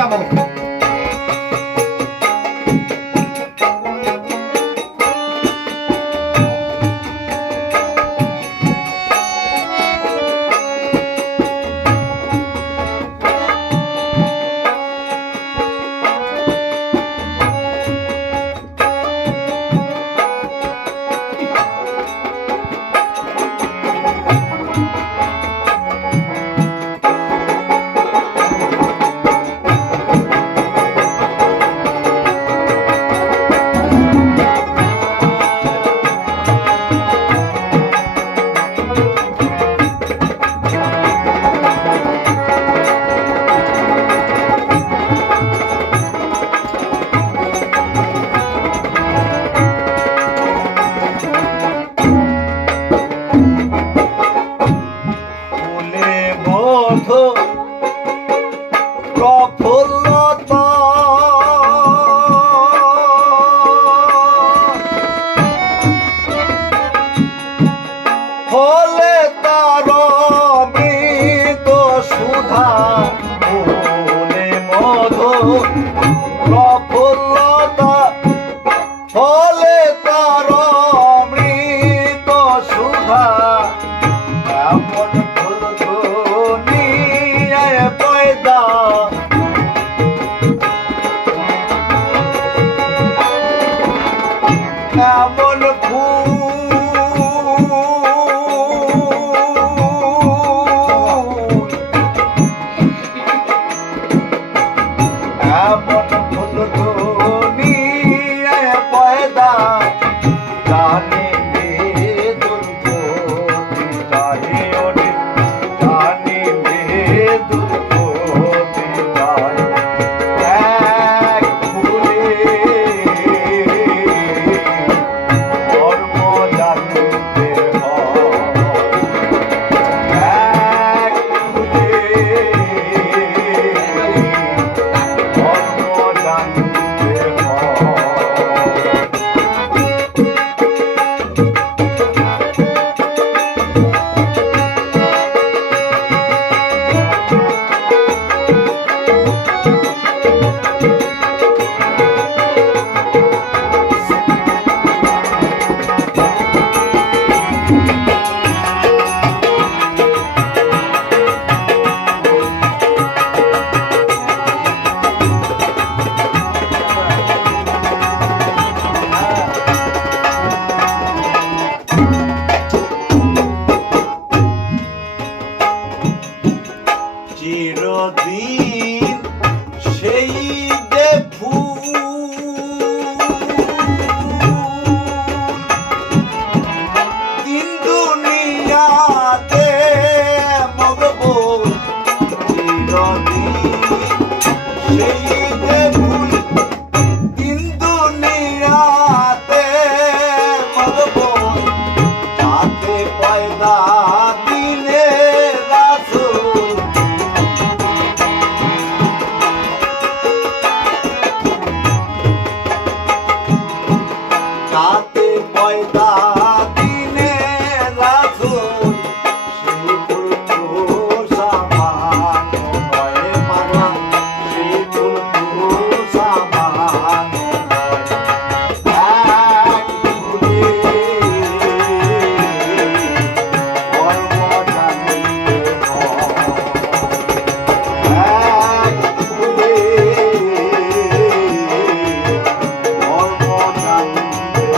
যাব। প্রফুল্লতা হলে তার অমৃত সুধা ফুলে মধু প্রফুল্লতা হলে তার অমৃত সুধা এমন ফুল দুনিয়ায় পয়দা এমন ফুল এমন ফুল দুনিয়ায় পয়দা জানে দুর্গতি যায় অনেক জানে দুর্গতি যায় এক ফুলে ধর্ম জানতে হয় এক ফুলে ধর্ম জানতে হয়। চিরদিন সেই যে ফুল দিন দুনিয়াতে মগবুল চিরদিন সেই যে ফুল দিন দুনিয়াতে মগবুল যাতে পয়দা দিনে রাসূল যাতে পয়দা দিনে রাসূল সেই ফুল তো সামান্য নয় পাগলা সেই ফুল তো সামান্য নয় এক ফুলে ধর্ম জানতে হয় এক ফুলে ধর্ম জানতে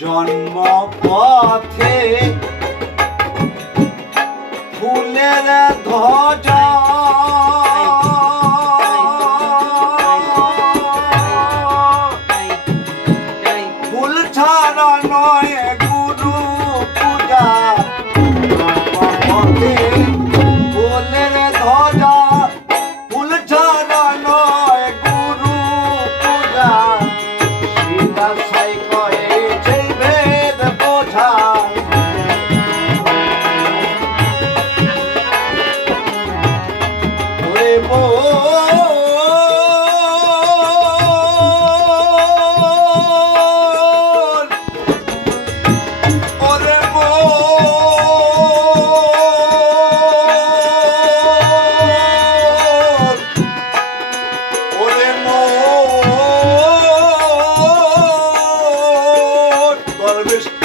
জন্ম পথে ধ্বজা ফুল ছাড়া নয় গুরু পূজা ফুলের ধ্বজা ফুল ছাড়া নয় গুরু পূজা সীতা সাই কয়ে সেই ভেদ বোঝা ওরে Garbage